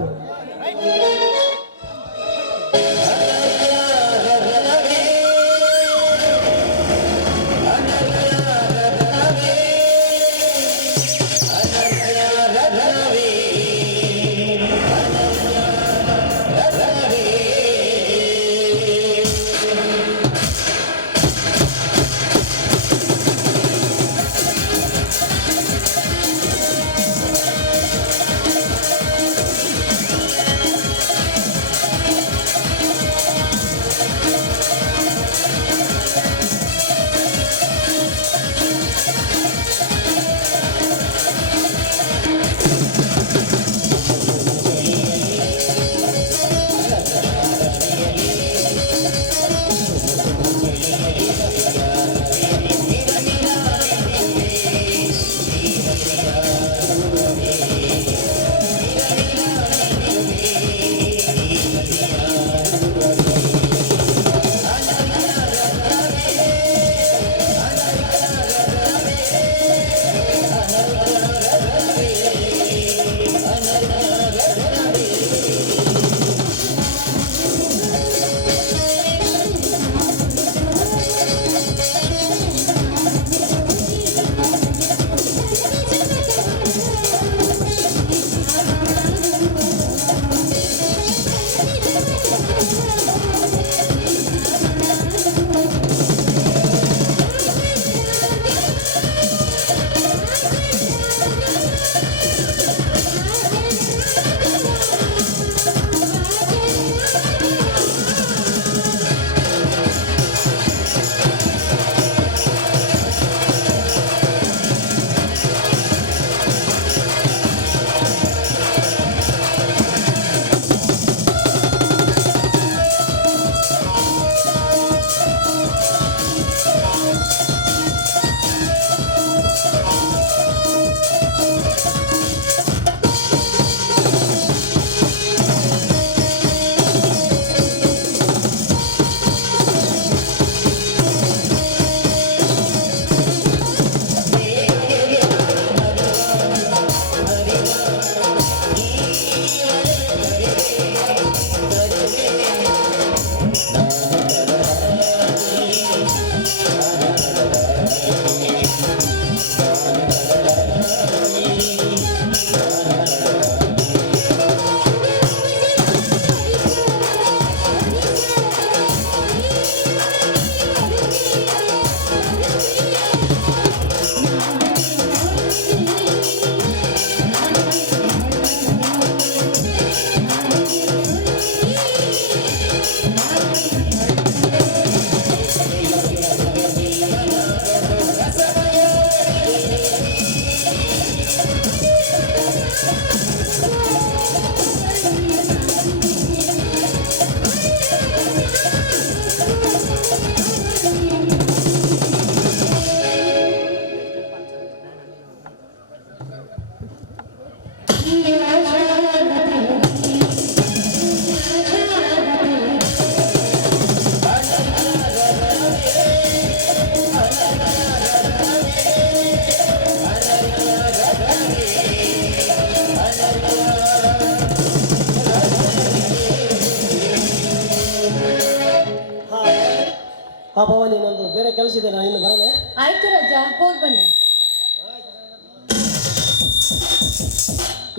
ಕೆಲಸ ಇದೆ, ನಾನು ಇನ್ನು ಬರಲೇ. ಆಯ್ತು ರಾಜ, ಹೋಗಿ ಬನ್ನಿ.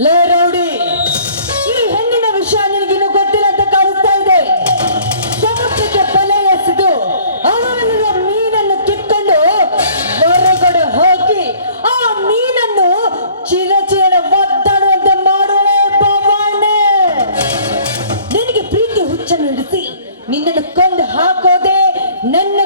ಲೇ ರೌಡಿ, ಈ ಹೆಣ್ಣಿನ ವಿಷಯ ನಿನಗಿನ್ನು ಗೊತ್ತಿಲ್ಲ ಅಂತ ಕಾಣಿಸ್ತಾ ಇದೆ. ಸಮುದ್ರಕ್ಕೆ ಬಲೆ ಎಸೆದು ಅವನಲ್ಲಿರುವ ಮೀನನ್ನು ಕಿತ್ಕೊಂಡು ಹೊರಗಡೆ ಹಾಕಿ ಆ ಮೀನನ್ನು ಚಿರಚಿರ ಒದ್ದಾಡುವಂತೆ ಮಾಡುವಳೆ ಭವಾನೆ. ನಿನಗೆ ಪ್ರೀತಿ ಹುಚ್ಚನ್ನು ಹಿಡಿಸಿ ನಿನ್ನನ್ನು ಕೊಂದು ಹಾಕೋದೆ ನನ್ನ